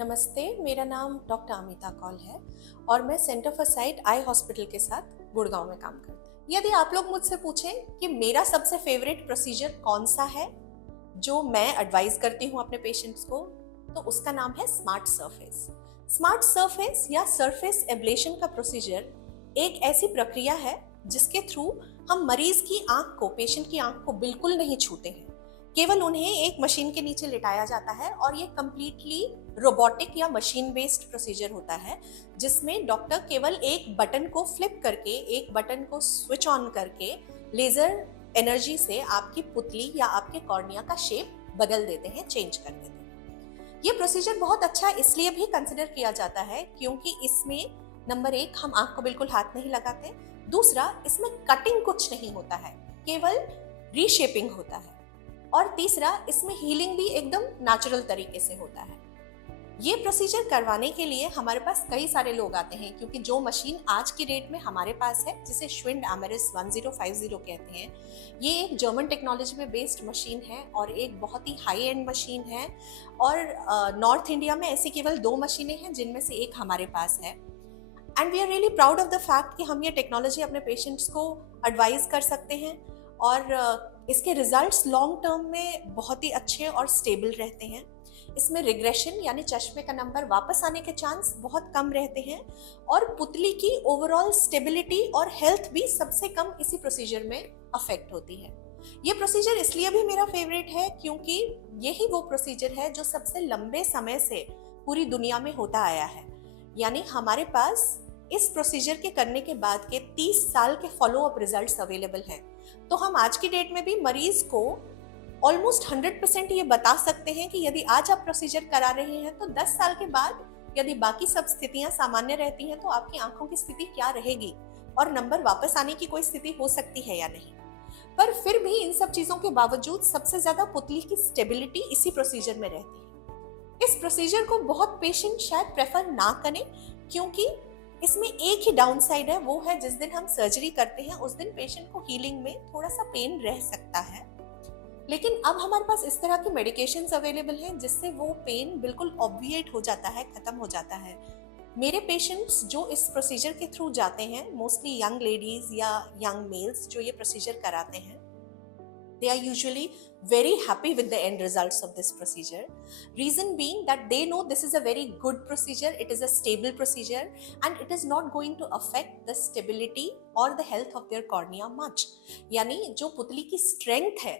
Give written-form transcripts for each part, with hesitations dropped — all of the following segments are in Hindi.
नमस्ते, मेरा नाम डॉक्टर अमिता कौल है और मैं centre for site eye hospital के साथ गुड़गांव में काम करती हूँ। यदि आप लोग मुझसे पूछें कि मेरा सबसे फेवरेट प्रोसीजर कौन सा है जो मैं एडवाइस करती हूँ अपने पेशेंट्स को, तो उसका नाम है स्मार्ट सरफेस। स्मार्ट सरफेस या सरफेस एब्लेशन का प्रोसीजर एक ऐसी प्रक्रिया है जिसके थ्रू हम मरीज की आंख को, पेशेंट की आंख को बिल्कुल नहीं छूते हैं। केवल उन्हें एक मशीन के नीचे लिटाया जाता है और ये कंप्लीटली रोबोटिक या मशीन बेस्ड प्रोसीजर होता है, जिसमें डॉक्टर केवल एक बटन को फ्लिप करके, एक बटन को स्विच ऑन करके लेजर एनर्जी से आपकी पुतली या आपके कॉर्निया का शेप बदल देते हैं, चेंज कर देते हैं। ये प्रोसीजर बहुत अच्छा इसलिए भी कंसिडर किया जाता है क्योंकि इसमें नंबर 1 हम आंख को बिल्कुल हाथ नहीं लगाते, दूसरा इसमें कटिंग कुछ नहीं होता है, केवल रीशेपिंग होता है, और तीसरा इसमें हीलिंग भी एकदम नेचुरल तरीके से होता है। ये प्रोसीजर करवाने के लिए हमारे पास कई सारे लोग आते हैं क्योंकि जो मशीन आज की डेट में हमारे पास है, जिसे श्विंड एमेरिस 1050 कहते हैं, ये एक जर्मन टेक्नोलॉजी में बेस्ड मशीन है और एक बहुत ही हाई एंड मशीन है। और नॉर्थ इंडिया में ऐसी केवल 2 मशीनें हैं जिनमें से एक हमारे पास है। And we are really proud of the fact कि हम ये टेक्नोलॉजी अपने पेशेंट्स को एडवाइस कर सकते हैं और इसके रिजल्ट्स लॉन्ग टर्म में बहुत ही अच्छे और स्टेबल रहते हैं। इसमें रिग्रेशन यानी चश्मे का नंबर वापस आने के चांस बहुत कम रहते हैं और पुतली की ओवरऑल स्टेबिलिटी और हेल्थ भी सबसे कम इसी प्रोसीजर में अफेक्ट होती है। ये प्रोसीजर इसलिए भी मेरा फेवरेट है क्योंकि यही वो प्रोसीजर है जो सबसे लंबे समय से पूरी दुनिया में होता आया है। यानी हमारे पास इस प्रोसीजर के करने के बाद के 30 साल के फॉलो अप रिजल्ट्स अवेलेबल हैं। तो हम आज की डेट में भी मरीज को ऑलमोस्ट 100% ये बता सकते हैं कि यदि आज आप प्रोसीजर करा रहे हैं तो 10 साल के बाद यदि बाकी सब स्थितियां सामान्य रहती हैं तो आपकी आंखों की स्थिति क्या रहेगी और नंबर वापस आने की कोई स्थिति हो सकती है या नहीं। पर फिर भी इन सब चीजों के बावजूद सबसे ज्यादा पुतली की स्टेबिलिटी इसी प्रोसीजर में रहती है। इस प्रोसीजर को बहुत पेशेंट शायद प्रेफर ना करें क्योंकि इसमें एक ही डाउन साइड है, वो है जिस दिन हम सर्जरी करते हैं उस दिन पेशेंट को हीलिंग में थोड़ा सा पेन रह सकता है। लेकिन अब हमारे पास इस तरह की मेडिकेशंस अवेलेबल हैं जिससे वो पेन बिल्कुल ऑब्विएट हो जाता है, खत्म हो जाता है। मेरे पेशेंट्स जो इस प्रोसीजर के थ्रू जाते हैं, मोस्टली यंग लेडीज या यंग मेल्स जो ये प्रोसीजर कराते हैं, they are usually very happy with the end results of this procedure. Reason being that they know this is a very good procedure, it is a stable procedure and it is not going to affect the stability or the health of their cornea much. यानी जो पुतली की स्ट्रेंथ है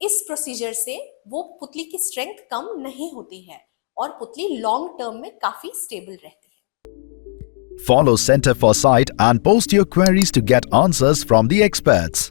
इस प्रोसीजर से, वो पुतली की स्ट्रेंथ कम नहीं होती है और पुतली लॉन्ग टर्म में काफी स्टेबल रहती है। Follow Center for Sight and post your queries to get answers from the experts.